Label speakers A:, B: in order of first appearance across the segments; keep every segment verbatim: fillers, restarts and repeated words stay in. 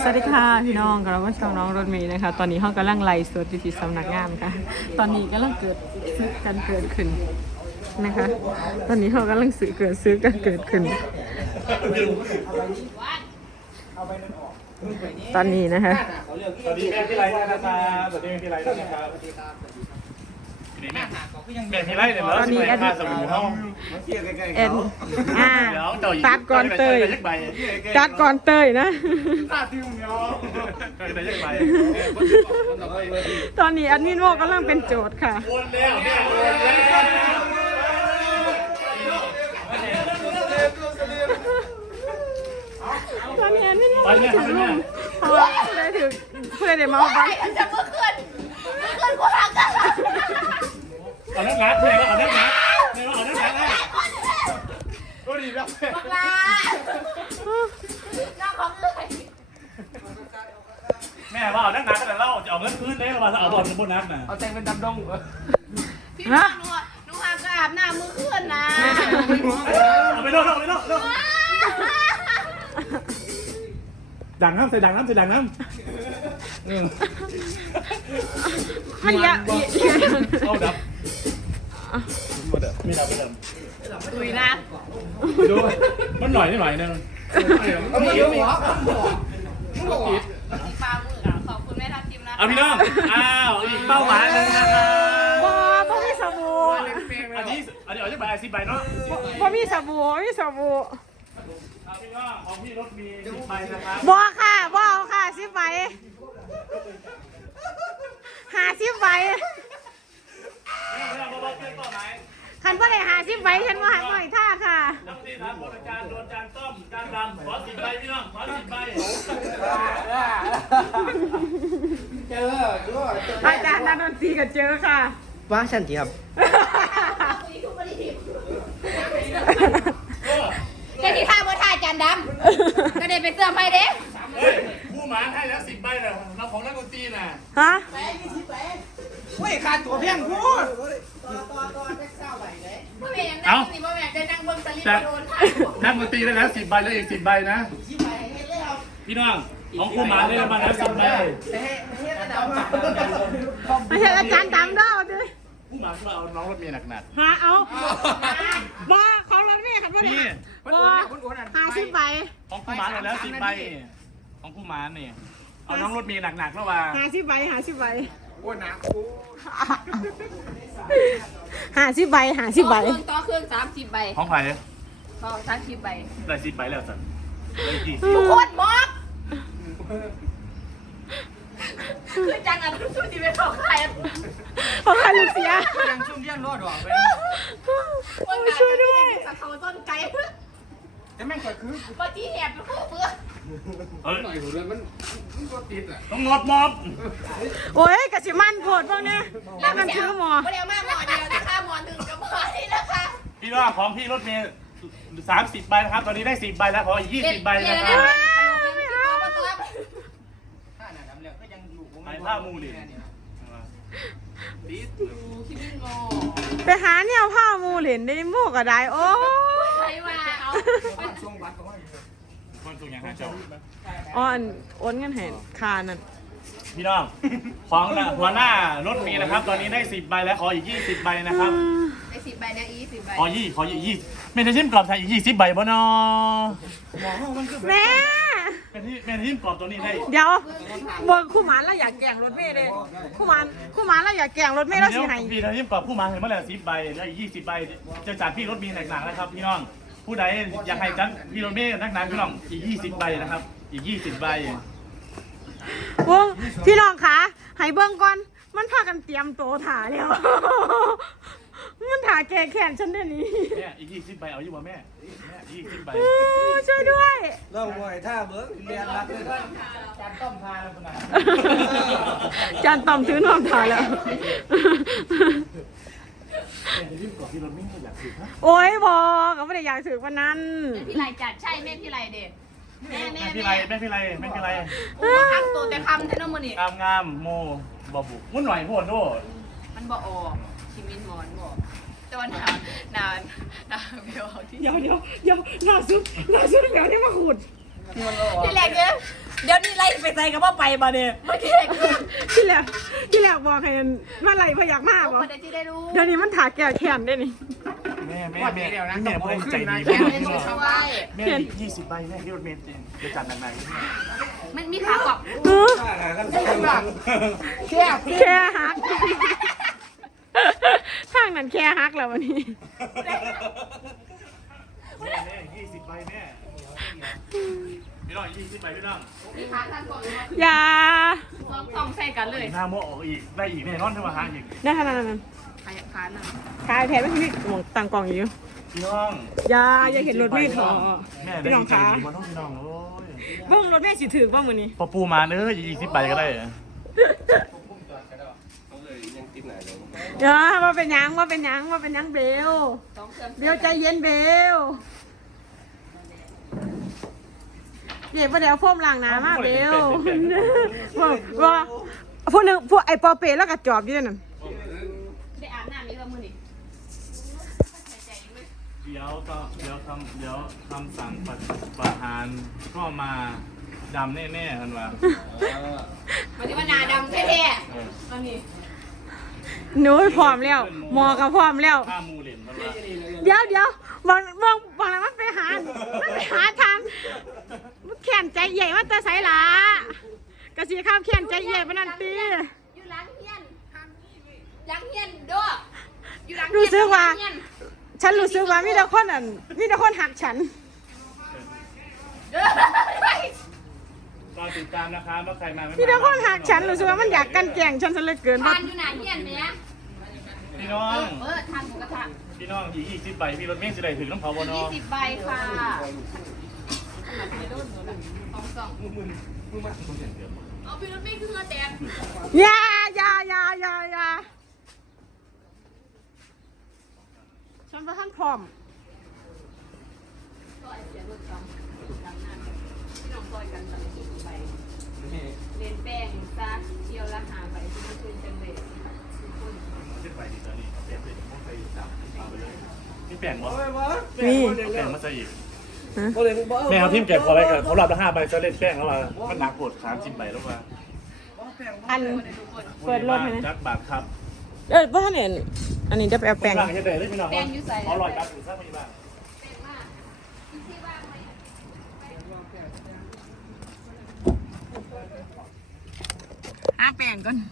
A: สวัสดีค่ะพี่น้องกับเราก็ช่องน้องรถเมย์นะคะตอนนี้ห้องกำลังไล่สดอยู่ที่สำนักงานค่ะตอนนี้กำลังเกิดซื้อกันเกิดขึ้นนะคะตอนนี้ห้องกำลังซื้อเกิดซื้อกันเกิดขึ้นตอนนี้นะคะ
B: สวัสดีแม่พี่ไรนะครับสวัสดีแม่พี่ไรนะครับแม่แม่พี่ไรเนี่ยตอนนี้แอดสมุนห้อง
A: เอ็นอ่าตัดก่อนเตยตัดก่อนเตยนะตอนนี้แอดมินโวกำลังเป็นโจทย์ค่ะตอนนี้แอดมินโวกำลังถึงลุงเพราะว่าได้ถึงเพื่อได้มาบ้าง
C: จะเมื่อคืนเมื่อคืนกูหักกัน
B: เอาเรื่องรักเลยเอาเรื่องรักเลยเอาเรื่องรักเลยก็ดีแล้ว
C: บักลาน้าของเลย
B: แม่ว่าเอาเรื่องรักกันแล้วจะเอาเงินคืนได้หรือว่าเอาบอลเป็นบนนักน่ะ
D: เอาแตงเป็นดำดง
C: พี่น้องหนูหนูหักอาบน้ำมือคืนนะ
B: เอาไปโลดเอาไปโลดดังน้ำใส่ดังน้ำใส่ดังน้ำ
A: มันเยอะ
B: เอาดับไม่ดับไม่ดับไม่ดับ
C: ดุยนะ
B: ดูมันหน่อยนิดหน่อยนึง
D: เอาไม่เยอะหรอ
C: ปลาหมึกขอบคุณแม่ทัพทิมนะ
B: เอาพี่น้องอ้าวอีกเป้าหมายนึงนะครับ
A: บอพ่อมีสบู่
B: อันนี้อันนี้เอาจากใบสิบใบเนาะ
A: พ่อมีสบู่มีสบู่
B: พี่น้องของพี่รถมีสิบใบนะครับ
A: บอค่ะบอค่ะสิบใบหาสิบใบคันพ่อเลยหาสิบใบฉันว่าหาหน่อยท่าค่ะ
B: น้ำตีน้ำบริการโดนจานต้มจานดำขอสิบใบพี่น้องขอสิบใบ
D: เจอ
A: อาจารย์นักดนตรีก็เจอค่ะ
D: ว่าฉันทีครับ
C: แค่ที่ท่าบ่ท่าจานดำก็ได้ไปเสื้อไปเด้
B: เฮ้ยผู้หมานให้แล้วสิบใบเลยเราของนักดนตรีน่ะ
A: ฮะ
D: เฮ้ยขาดตัวเพียงพูด
B: เอา
C: จะ
B: นักดนตรีได้แล้วสิบใบแล้วอีกสิบใบนะพี่น้องของผู้หมานได้มาแล้วสิบใบ
A: ไม่ใช่อาจารย์ดังด้วด้วย
B: ผู้หมานก็เอาน้องรถเมย์หนัก
A: ๆหาเอาบอเขารถเมย์ครับว่าเนี่ยบอหาสิบใบ
B: ของผู้หมานได้แล้วสิบใบของผู้หมานนี่เอาน้องรถเมย์หนักๆแล้วว่า
A: หาสิบใบหาสิบใบ
D: โอ้หนัก
A: หาสิบใบหาสิบใบ
C: ต่อเครื่องสามสิบใบ
B: ของใคร
C: ต่อสามสิบใบ
B: ได้สิบใบแล้วสันได้กี่
C: ทุกคนบอกคือจังอันทุกทีเป็นของใคร
A: ของใครลูกเสีย
D: ยังชุ่มเลี้ยงรอดหรอ
A: ไปช่วยด้วย
C: สักเขาต้นไก่
D: จะแม่งก็คือ
C: ปฏิแหบเป็นคู่เพื่อ
B: เออ
D: หน่อยหัวเรือมันมันก็ติดอ่ะ
B: ต้องงดมอบ
A: โอ้ยกะสิมันโผดพวกนี้แล้วมันคือหมอ
C: เดี๋ยวมาหมอเดียวนะคะหมอถึงกับหมอนี่นะคะ
B: พี่ว่าของพี่รถเมย์สามสิบใบนะครับตอนนี้ได้สิบใบแล้วขออีกยี่สิบใบนะครับไปผ้ามูลิ
A: ไปหาเนี่ยผ้ามูเหรนได้โมกระไดโอ้
C: ใครมาเอา
D: ช่วงวัดก็ว่า
B: คนสูงอย่างห้าเจ้า
A: อ่อนอ้นกันเห็นคานั่น
B: พี่น้องของหัวหน้ารถมีนะครับตอนนี้ได้สิบใบแล้วขออีกยี่สิบใบนะครับ
C: ได้สิบใบนะอีสิบใบ
B: ขอยี่ขอยี่ไม่ได้ชิมกรอบใช่อีกยี่สิบใบบ่เนาะ
A: แม่
B: เป็นที่เป็นที่กรอบตัวนี้ได้
A: เดี๋ยวบนคู่หมานแล้วอยากแกงรถเมย์เลยคู่หมานคู่หมานแล้วอยากแกงรถเมย์แล้วสิให้
B: พี่ที่กรอบคู่หมานเห็นเมื่อไหร่สิบใบแล้วอีกยี่สิบใบจะจัดพี่รถมีหนักๆนะครับพี่น้องผู้ใดอยากให้จัดพี่รถเมย์นักๆพี่น้องอีกยี่สิบใบนะครับอีกยี่สิบใบ
A: วงพี่น้องคะให้เบิ้งก่อนมันพากันเตรียมโตถ่าแล้วมันถ่าแก่แขนฉันเดี๋ยวนี้
B: แม่อีกยี่สิบใบเอาอยู่บ่แม่แม่ยี่สิบใบ
A: ช่วยด้วย
D: เราบ่อยท่าเบิ้งเรียนรักเลยจานต้มพาแล้วนะ
A: จานต้มถือน้องถ่าแล้วโอ้ยบอกก็ไม่ได้อยากถือวันนั้น
C: พี่ไรจัดใช่แม่พี่ไรเด็ด
B: แม่แม่พี่ไรแม่พี่ไรแม่พี่ไร
C: ทำตัวแต่คำเท่านั้นมันนี่
B: งามงามโมบอบุมุ่นหน่อยพูดด้วย
C: มันบ่ออกชิมินมอนบอกแต่ว่านานนานนานเบลที่
A: เดี๋ยวเดี๋ยวเดี๋ยวล่าสุดล่าสุดเบลนี่มาขุด
C: ที่แรกเนี่ยเดี๋ยวนี้ไล่ไปใจกับว่าไปมาเนี่ยไม่เก่ง
A: ที่แรกที่แรกบอกให้มาไหลพยักมากบ่
C: คนที่ได้รู้
A: เดี๋ยวนี้มันถาแก่แขนได้นี่
B: แม่แม่แม่แม่เพื่อนใจดี
C: แม่
B: มาก
C: ไม่
B: พี่น้อง
C: ช่วย
B: แม่ยี่สิบใบแม่ที่รถเมล์จะจัดหนักๆ
C: มันมีขากรอบ
A: เออ
C: แค่
A: แค่ฮักทางนั้นแค่ฮักแล้ววันนี้
B: แม่แม่ยี่สิบใบแม่พี่น้องยี่สิบใบพี่น้อง
C: มีขาทางก่อน
A: อย่า
C: สองสองใส่กันเลย
B: หน้าโมออกอีกได้อีกแน่นอนถ้ามาหาอีก
A: ได้ขนาดนั้น
C: ขาขาหนึ่ง
A: ขายแทนไม่ที่นี่มองต่างกล่องอยู่
B: พี่น้อง
A: อย่าอย่าเห็นรถไม่พอ
B: แม่ได้
A: พี่น้อง
B: ใจ
A: คะ
B: ดีมาต้องพี่น้องโอ้ย
A: เบิ่งรถแม่สิถือบ้างมื้อนี้
B: พอปูมาเนื้อยี่สิบใบก็ได้
A: อย่าว่าเป็นหยังว่าเป็นหยังว่าเป็นหยังเบล
C: สองเครื่อง
A: เบลใจเย็นเบลเดี๋ยวเดี๋ยวพ่มล้างน้ำมาเบลว่าว่าพวกนึงพวกไอ้ปอเปแล้วก็จอบอยู่นั่น
C: ได้อาบน้ำมีกับมือนี่
B: เดี๋ยวก็เดี๋ยวคำเดี๋ยวคำสั่งประหารก็มาดำแน่ๆกันว่า
C: มันที่ว่านาดำแท้ๆตอนนี้
A: หนูพร้อมแล้วหมอก็พร้อมแล้ว
B: ข้ามูเหรียญกันว่า
A: เดี๋ยวเดี๋ยวบางบางบางอะไรมันไปหามันไปหาทางมันแขนใจใหญ่มันจะใส่หลากระสีข้ามแขนใจใหญ่ปะนันตี
C: อยู่หลังเฮียนหลังเฮียนโดอยู่หลัง
A: รู้สึกว่า ฉันรู้สึกว่ามีแต่คนอ่ะมีแต่คนหักฉัน
C: เด้อ
B: รอติดตามนะคะว่าใครมาไม่
A: มีแต่คนหักฉันรู้สึกว่ามันอยากกันแกล้งฉันซะเหลือเกิน
C: ทานอยู่ไหนเฮียนเนี้ย
B: พี่น้อง
C: เออทานหมูกระทะ
B: พี่น้องยี่ยี่สิบใบพี่รถเมฆจะได้ถึงน้ำเผาบนอ
C: ยี่สิบใบค่ะสองสองเอาพี่รถไม่ขึ้นมาแตน
A: อย่าอย่าอย่าอย่าอย่าฉันว่าท่านพร้อม
C: ก็ไอเสียรถสองดังนั้นพี่น้องซอยกันตอนนี้ไปเรียนแป้งซาเชียวละหาใบที่มันเป็นจังเลยทุกคน
B: เส้นใบดีตอนนี้เอาแป้งใส่ต้องใส่สามเอาไปเลยพี่แป้งวะ
A: นี่
B: แป้งมาใส่อีก
A: ฮะ
B: แม่เอาทิมเก็บขอไปกันเขารับละห้าใบจะเล่นแป้งแล้วมามันหนักปวดสามสิบใบแล้วมา
A: อันเปิดรถไหม
B: จักบาทครับ
A: เออว่าเนี่ยอันนี้จะไปเอาแปลง
B: ร่างเฮ็ดได้เลยพี่น้องเขาลอยจับอยู่สักไม่บ้าง
A: หาแปลงก่อน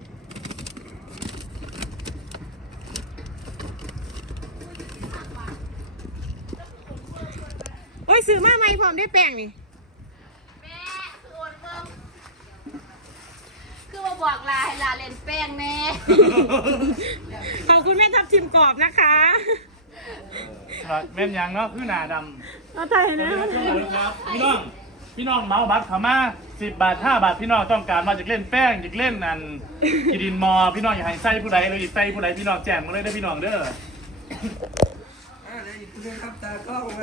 A: โอ้ยซื้อมาใหม่พร้อมได้แปลงนี่
C: แม่คือโอนเพิ่มคือมาบอกลาให้ลาเล่นแป้งแน่
A: ขอบคุณแม่ทับทิมกรอบนะคะ
B: แม่นยังเนาะคือหนาดำ
A: เอาไทยนะ
B: ครับพี่น้องพี่น้องเมาบัตรขามาสิบบาทห้าบาทพี่น้องต้องการมาจากเล่นแป้งจากเล่นนั่นกีดินมอพี่น้องอยากให้ใส่ผู้ใดเลยใส่ผู้ใดพี่น้องแจ้งมาเลยได้พี่น้องเด้อ
D: ครับตากล้องนะ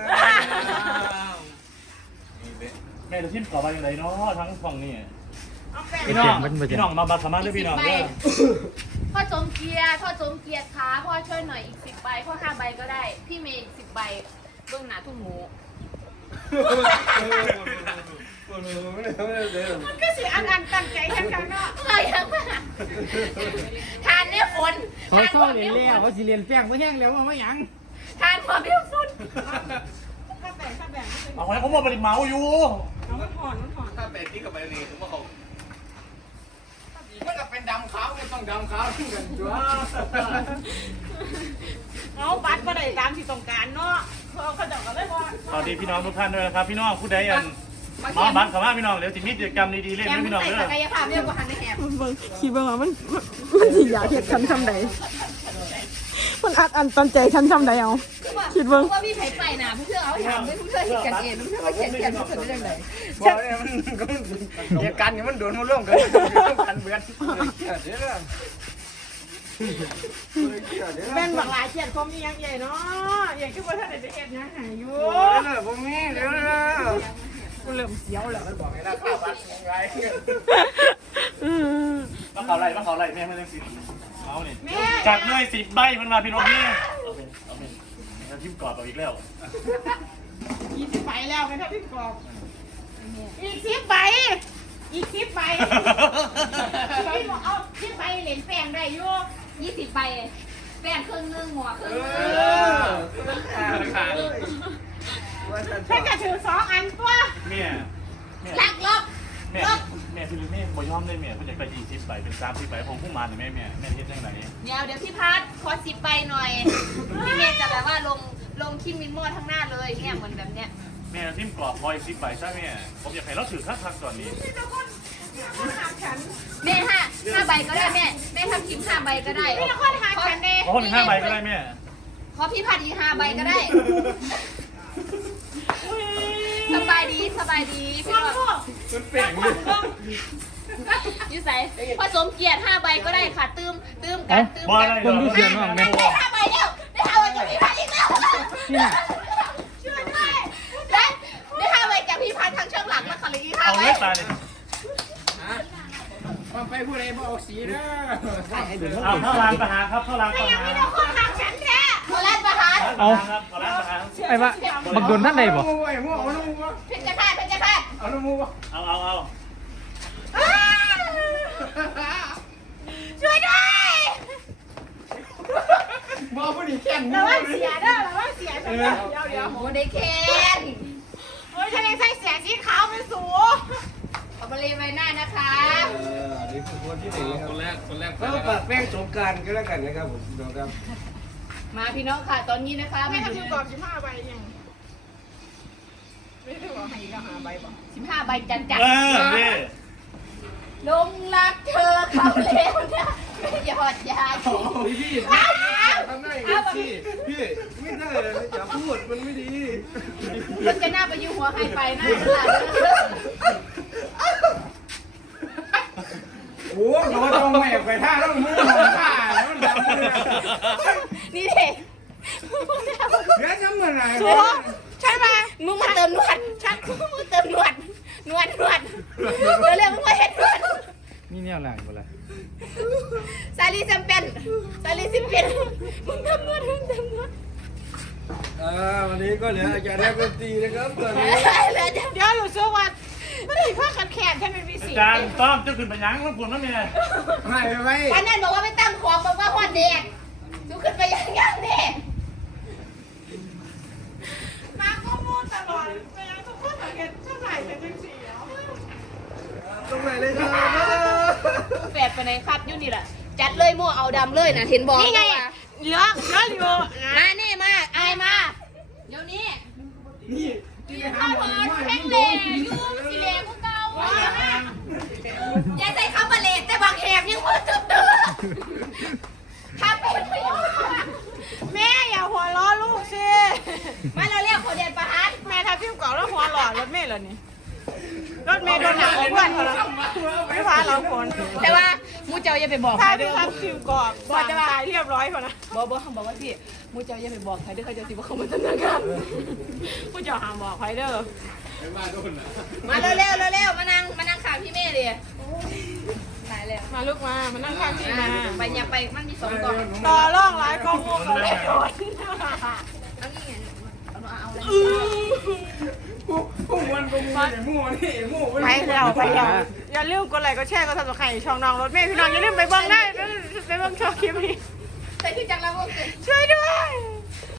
B: แม่จะทิมขอมาอย่างไรเนาะทั้งฝั่งนี่พี่น้องพี่น้องมาบัตรขามาด้วยพี่น้องเด้อ
C: พ่อสมเกียรติพ่อสมเกียรติคะพ่อช่วยหน่อยอีกสิบใบพ่อห้าใบก็ได้ พี่เมย์อีกสิบใบเบื้องหน้าทุ่งหมูมันก็สิอันอันตั้งใจทั้งกันเนาะอะไรทั้งนั้นทานเนี่ยฝน
D: เขาเศร้าเรียนแล้วเขาสิเรียนแป้งไม่แห้งแล้วว่าไม่ยัง
C: ทานพอเบี้ยฝน
A: ถ้าแปลงถ้าแปลง
B: เอาคนนั้นเขาบอกบริเมาอยู่
A: เอามันผ่อนมันผ่อน
D: ถ้าแป้งที่กับไปนี่ผมว่าเขามันก็เป็นดำขาวมันต้องดำขาวขึ้นกันจ้า
A: เอาบัตรก็ได้ตามที่ต้องการเนาะเขาเขาจะกันเลยว่า
B: สวัสดีพี่น้องทุกท่านด้วยนะครับพี่น้องผู้ใดอันมาบัตรขามาพี่น้องเดี๋ยวสิมีกิจกรรมดีๆเล่น
C: แก
B: ด้วย
C: มัน
B: พี่น้อง
C: ใส่
B: เด้
C: ศั
B: อก
C: ยภาพเรียกว่าหันในแหบ
A: มันเบิ่งคิดเบิ่งว่ามันมันมันสิอยากเห็ดฉันทำใดมันอัดอันตันใจฉันทำใดเอาคิดเบิ่ง
C: ว่าพี่ไผ่ไปนะผู้เชื่อเอาถามไม่ผู้เชื่อเห็นกันเองผู้เชื่อมาเขียนเขียนผู้เชื่อได้ยังไง
D: บอกเนี่ยมันก็เหตุการณ์นี้มันโดนมาร่วมกันกันเบือนเดี๋ยวนะ
A: เป็นบักหลายเขียนคมอีหยังใหญ่เนาะใหญ่คือว่าท่านได้ไปเฮ็ดหยังหายอยู่
D: เดี๋ยวนะผมมีเดี๋ยวนะ
A: กูเริ่มเสียวแล้ว
D: บอกให้ราคาบัตรยังไง
A: อือ
B: มาเขาไล่มาเขาไล่แม่ไม่ต้องสิเอาเนี่ยจัดเลยสิบใบมันมาพี่น้องพี่เอาเป็นเอาเป็นแล้วทิมกรอบเอาอีกแล้ว
A: ยี่สิบไปแล้วเป็นท่าที่กรอบ
C: อีกสิบใบอีกสิบใบพี่บอกเอาสิบใบเหรียญแป้งได้อยู่ยี่สิบใบแป้งครึ่งนึงหมวกครึ่งนึงถ้าจะถือสองอันตัว
B: เมีย
C: ลักลบ
B: แม่แม่พี่ลิแม่บ่ยอมเลยแม่เพิ่นอยากได้ยี่สิบใบเป็นสามสิบใบผมผู้มาเนี่ยแม่แม่แม่เฮ็ดจังได๋
C: เดี๋ยวเดี๋ยวพี่พัดขอสิบใบหน่อยพี่เมย์จะแบบว่าลงลงคิมมินโม่ทั้งหน้าเลยเนี่ยเหมือนแบบเนี้ย
B: แม่ทิมกรอบร้อยสิบใบซะแม่ผมอยากให้เราถือคักๆก่อนนี้
C: แม่ห้าห้าใบก็ได้แม่แม่ทำคิมห้าใบก็ได้พี่ละคนหาฉันเด้
B: โอ้โหห้าใบก็ได้แม่
C: ขอพี่พัดอีกห้าใบก็ได้สบายดีสบายดีพี่น้อง
D: มันเปลี่ยนเลย
C: ยูใส่ผสมเกียรติห้าใบก็ได้ค่ะตื้มตื้มกันตื้ม
B: บ่
C: กัน
B: ได้
C: ได้
B: ดอก
A: เสียงน้องแม่
C: ห้าใบแล้วได้ห้าใบจากพี่พัดอีกแล้ว
A: นี่น่ะ
C: ช่วยด้วยได้ได้ห้าใบจากพี่พัดทางช่องหลังมาค่ะเลยอีกห้า
B: เอา
C: ใบ
B: เล็กตาดิ
D: มาไปผู้ใดบ่ออกสีเด้อ
B: เอาเข้าร้านประหารครับเข้าร้านประหาร
C: ไม่ต้องคนทางฉันแท้ขอแลกประหาร
B: เอาครับเข้าร้านประหาร
A: ไอ้บ้าบักโดนท่านใดบ่
D: เอาลูกมูเอาลูกมู
C: เพชรฆาตเพชรฆาต
D: เอาลูกมู
B: เอาเอาเอา
C: ช่วยด้วย
D: บ่ผู้นี้แข่ง
C: ระวังเสียเด้อระวังเสียเด้อเดี๋ยวเดี๋ยวโอ้ได้แคน โอ้ยฉันเองใส่เสียสีขาวเป็นสูงเอามาเลยไว้หน้านะคะ
D: เออนี่คือคนที่หนึ่งคนแรกคนแรกแล้วก็แป้งสงการก็แล้วกันนะครับผมพี่น้องครับ
C: มาพี่น้องค่ะตอนนี้นะคะ
E: แม่
C: มา
E: ทำ
C: อยู่
E: ชิมกรอบสิบห้าใบยังไม่ได้บอกให้ก็หาใบบอก
C: สิบห้าใบจันจัน
B: เออนี่
C: ลงรักเธอเขาเร็วนะไม่หยอดยาชี
D: พี่พี่ทำได้พี่พี่ไม่ได้อย่าพูดมันไม่ดี
C: มันจะหน้าไปยูหัวใครไปหน้าตลาด
D: โอ้โหเราต้องแหวกไปท่าต้องมูหอมท่าแล้วมันดำเลย
C: นี่เด็ก
D: เดี๋ยวจะเหมือนอะไร
C: ใช่ไหมมึงมาเติมนวดชักมึงเติมนวดนวดนวดเร็วๆมึงมาเห็นนวด
A: นี่แนวหลังบ่ล่ะ
C: ซาลีจำเป็นซาลีจำเป็นมึงเติมนวดมึงเติมนวด
D: อ่าวันนี้ก็เหลืออาจารย์นักดนตรีนะครับตอนนี้
C: เหลือจะ
E: เดี๋ยวหนูซื้อวันไม่ได้ผ้ากันแขนฉันเป็นวิ
B: อา
E: สี
B: จารย์ต้อมจะขึ้นไปยังต้องผุนนะเมีย
D: ไม่ไม่
C: วันนั้นบอกว่าไม่ตั้งของบอกว่าฮอดเด็กดูขึ้นไปยังยังเด็ก
E: มาก็มูดตลอดไปยังทุกคนสังเกตช่างไหนเป็นจังสีแล้ว
D: ตรงไหนเลยครับ
C: แฝดไปไหนครับอยู่นี่แหละจัดเลยมั่วเอาดำเลยนะเห็นบอก
E: นี่ไงเหลือเหลืออยู่
C: มานี่มาไอมาเดี๋ยวนี้
D: นี่
C: ยืนข้าวพอนแข็งแรงยูสีแดงพวกเก่าอย่าใส่คำว่าเล็กแต่บางแหบยังมือตึบตึบถ้าเป็นไม่ยอม
E: แม่อย่าหัวล้อลูกสิ
C: มาเราเรียกคนเด่นประหาร
E: แม่ทำชิมกรอบแล้วหัวหล่อรถเมล์เหรอนี่รถเมล์โดนหนักของเพื่อนเขาแล้วไม่พาเราคน
C: แต่ว่ามูเจ้าอย่าไปบอก
E: ถ้า
C: ใคร
E: พี่
C: เด้อ
E: ทำชิมกรอบวางตายเรียบร้อยพอนะ
C: บอกบอกเขาบอกว่าพี่มูเจ้าอย่าไปบอกใครเด้อเขาจะสิว่าเขามาทำงานกัน
E: ผู้เจ้าหามบอกใครเด้อ
C: มาเร็วเร็วเร็วเร็วมานั่งมานั่งข้างพี่เม่เลยตายแล้ว
E: มาลูกมามานั่งข้างพี่มา
C: ไปอย่าไปมันมีสองกล่อง
E: ต่อร่องหลายกองงูกับเลยโดน
C: เอานี่ไงเอาเอาอะไร
D: ผู้มันก็มูไอ้มูนี่ไอ้มู
E: ไปแล้วไปแล้วอย่าลืมกดไลค์กดแชร์กดซับสไครต์ช่องน้องรถเมล์พี่น้องอย่าลืมไปเบิ่งได้ไปเบิ่งช่องคลิปนี้
C: แต่ที่จังแล้วพวก
E: ช่วยด้วย